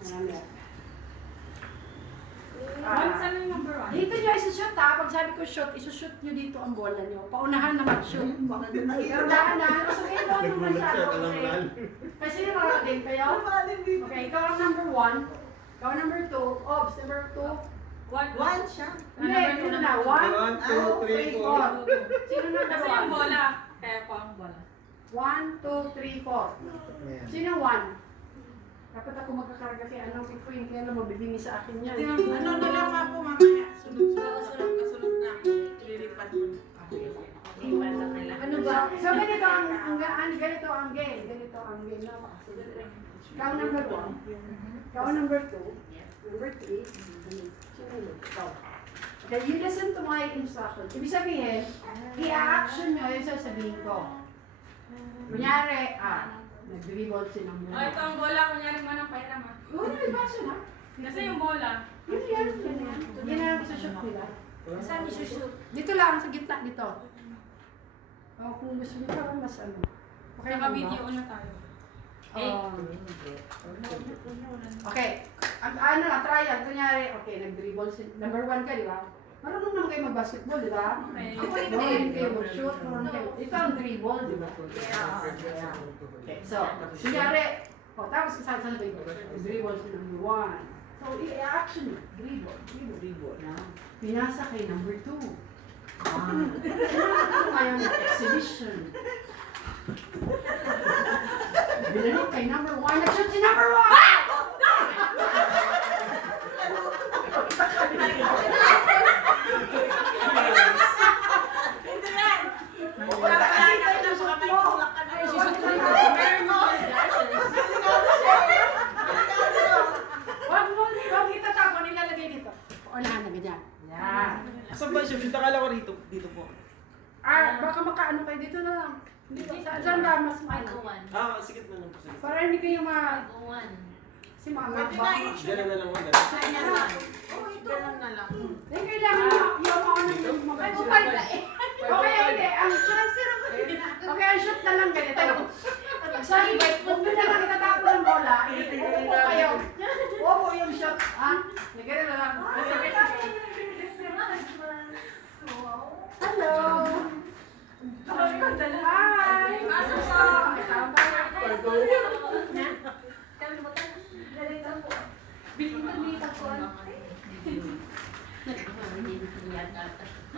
Saan yung number 1? Dito nyo isushoot ha. Pag sabi ko shoot, isushoot nyo dito ang bola nyo. Paunahan na mag-shoot. Pero dahan-dahan. So, ito ang masyado. Kasi yung mga din kayo. Okay, ikaw ang number 1. Ikaw ang number 2. Oops, number 2. One siya. Hindi, ito na. 1, 2, 3, 4. Sino na Kasi yung bola. Kaya po ang bola. 1, 2, 3, 4. Sino 1? Dapat ako magkakarga kasi anong between kaya na mabibingi sa akin yan. Ano na lang nga po mamaya. Kasunod na. Lilipat mo. Iwan lang nila. Ano ba? So ganito ang game. Ganito ang game. Napakasunod. Ikaw number 1. Ikaw number 2. Number 3. Sino yun? Ikaw. Okay, you listen to my instructions. Ibig sabihin, i-action nyo yung sasabihin ko. Kunyari, nag-dribble si number 1. Oh, ito ang bola. Kunyari mo ng pairam ha. Oo, nag-action ha. Kasi yung bola. Ano yan? Yan na lang isa-shoot nila. Saan isushoot? Dito lang, sa gitna, dito. O, kung gusto nyo parang mas ano. Okay, Naka-video na tayo. Okay. Ano na, trial. Kunyari, okay, nag-dribble si number 1 ka, di ba? Marunong naman kayo mag-basketball, di ba? Okay. Ako hindi kayo mag-shoot, marunong kayo. Ito ang dribble, di ba? Yeah. Okay, so, kunyari, tapos kasama sa dribble si number 1. So, i-action mo. Dribble. Pinasa kay number 2. Ngayon, exhibition. Binalik kay number 1. Nag-shoot si number 1! Saan ba siya? Akala ko rito. Dito po. Baka makaano kayo dito na lang. Saan ba mas maano? Sige na lang po. Sige. Para hindi kayo si mama ba? Ganun na lang mo. Ganun na lang. Hindi kailangan yung mauna yung mga Okay, hindi. Ang okay, ang shoot na lang ganito. Sorry, kung doon na lang itatapon ng bola, upo kayo. Upo yung shot, ha? Ganito na lang. Hello! Hi! Pasok po!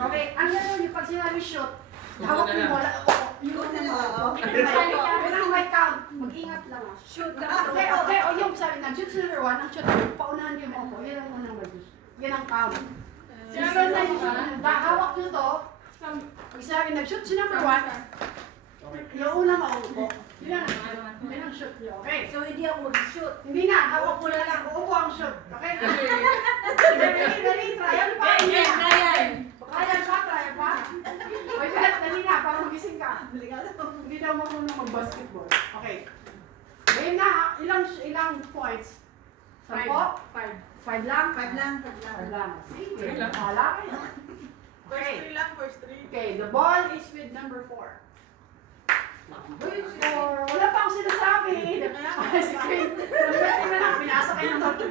Okay, ang gano'n yung pag sinabi shoot, hawak yung bola. Yung may count. Mag-ingat lang. Shoot lang. Okay. O yung sabi na, shoot number 1, ang shoot, paunahan yung ako. Yan ang unang mag-shoot. Yan ang count. Sinunod na yung shoot. Hawak nyo to. Pag sabi nag-shoot si number 1, yung unang maupo. Yun ang shoot nyo. Okay. So, hindi ako mag-shoot. Hindi na, hawak mo na lang. Uupo ang shoot. Okay? Dali, trial pa. Trial pa. Oy, dali na, para magising ka. Hindi daw marunong mag-basketball. Okay. Game na, ilang points? 10? 5 lang? 5 lang. Sige, wala kayo. First three. Okay, the ball is with number 4. Good score. Wala pa akong sinasabi. Si Queen. Pinasa kayo ng number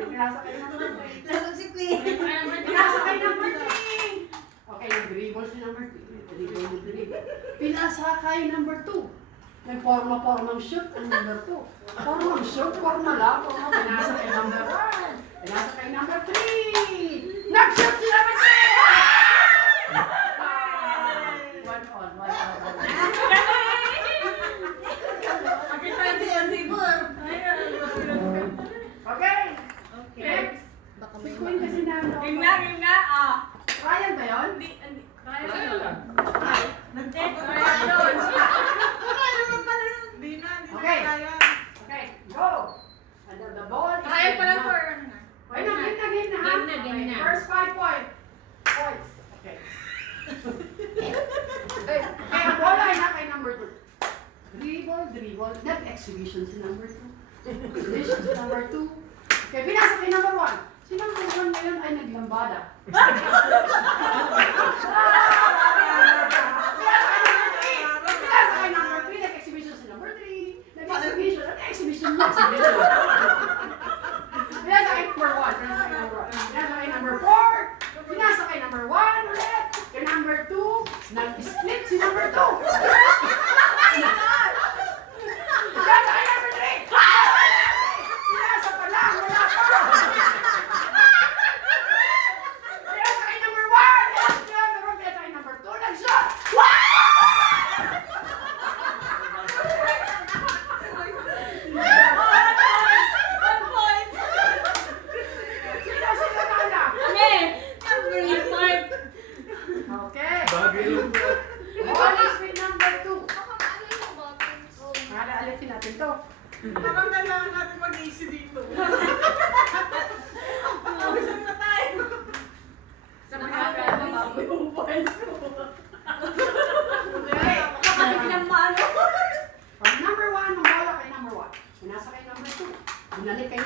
3. Okay, nag-dribble si number 3. Pinasa kay number 2. Nag-forma-formang shoot ang number 2. Formang shoot, forma lang. Pinasa kay number 1. Pinasa kay number 3. Nag-shoot si number 3! One on. Okay. Next. Si Queen kasi na. Game na. Trial ba yun? Trial lang. Okay, go. And then the ball is... Trial pa lang for... Wait na, game na. Game na. First 5 points. Okay. Okay, ang bola ay na kay number 2. Dribble. Not exhibition si number 2. Exhibition si number 2. Okay, pinasa kay number 1. Si number 1 ngayon ay naglambada. Pinasa kay number 3. Nag-exhibition si number 3. Nag-exhibition. Exhibition.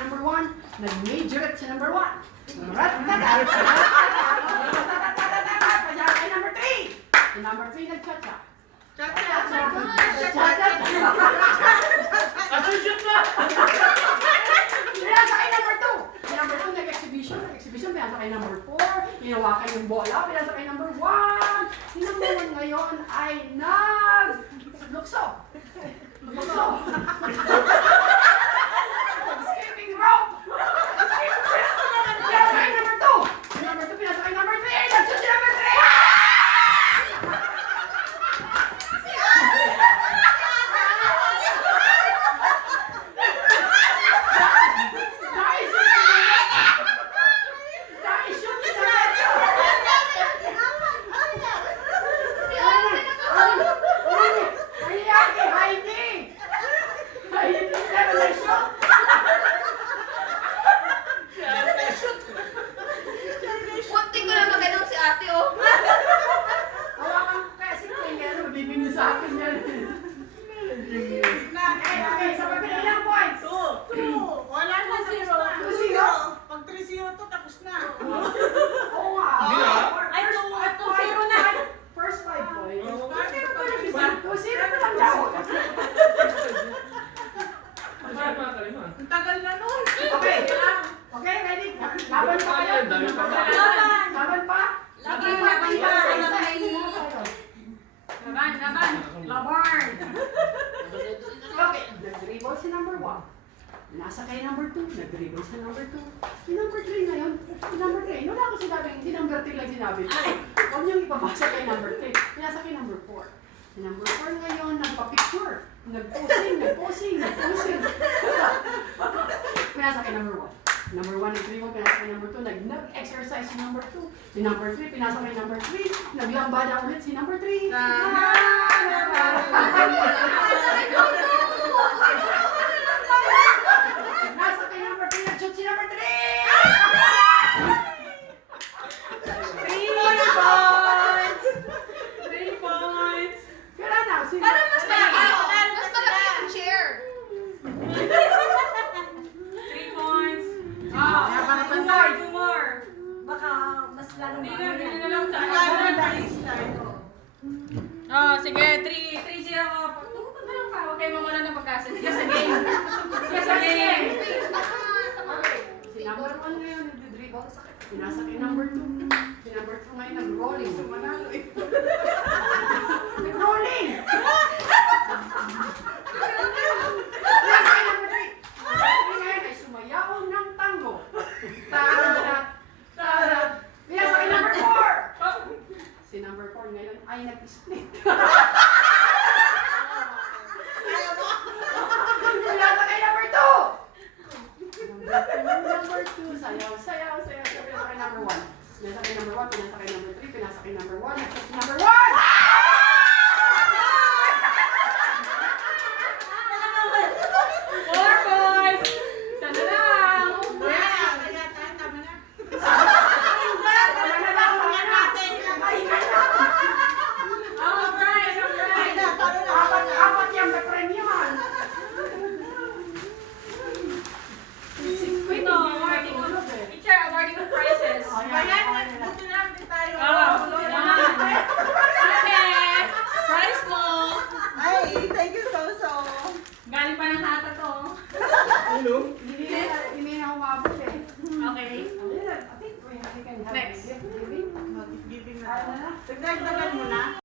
number 1, nag-majorette si number 1. Pasya kay number 3. Si number 3 nag-cha-cha. Shoot na! Pinasa kay number 2. Si number 2 nag-exhibition. Nag-exhibition, pinasa kay number 4. Hinawakan yung bola, pinasa kay number 1. Si number 1 ngayon ay nag-lukso. Lukso. Skipping rope. Pinasa kay number 2. Si number 2 pinasa kay number 3. Nag-shoot si number 3. Punti ko na maganon si ate, oh. Hawakan ko kasi kaya bibigyan sa akin yan. Okay, sa pagpili ng points. 2. Wala na 0. 2-0. Pag 3-0 to, tapos na. Oo nga. Hindi ah. Ay, 2-0 na. First 5 points. 2-0 pa lang daw. Ang tagal na nun. Okay. Okay, ready? Laban pa kayo? Dami pa ba? Laban pa? Sige, laban pa. Laban! Laban! Okay, nag-dribble si number 1. Nasa kay number 2, nag-dribble si number 2. Si number 3 ngayon, si number 3, wala ako sinabing, hindi number 3 lang sinabi ko. Huwag niyong ipabasa kay number 3. Nasa kay number 4. Si number 4 ngayon, nagpa-picture. Nag-posing. Pinasa kay number 1. Number 1, nag-dribble, pinasa kay number 2, nag-exercise si number 2. Si number 3, pinasa kay number 3, naglambada ulit si number 3. Nasa kay number 3, nag-shoot si number 3! 3 points! Kaya na, sige. Parang mas malaki yung chair. 3 points! Two more. Baka mas lalo Hindi hindi na na lang sa sige, 3-0 ako. Tumutok na lang pa. Huwag kayo mamala ng pagkasa. Sige sa game. Sige sa game. Okay. Si number 1 ngayon, nag-dribble. Pinasa kay number 2. Si number 2 ngayon, nag-rolling. Manalo eh. Nag-rolling! Pinasa kay number 3. Ngayon ay sumayaw ng tango. Tarat! Tarat! Pinasa kay number 4. Si number 4 ngayon ay nag-split. Pinasa kay number 2. Number 2, sayaw. Pinasa kay number 1. Pinasa kay number 1, pinasa kay number 3, pinasa kay number 1, nag-shoot si number 1! Apat yung premium. Wait, no. Teacher, awarding of prizes. Ayan, dito na lang din tayo. Prize mo. Ay, thank you so. Galing pa ng hata to. Hindi na umabot eh. Okay. I think we can have Next. a gift giving. Giving na. Dagdagan mo na.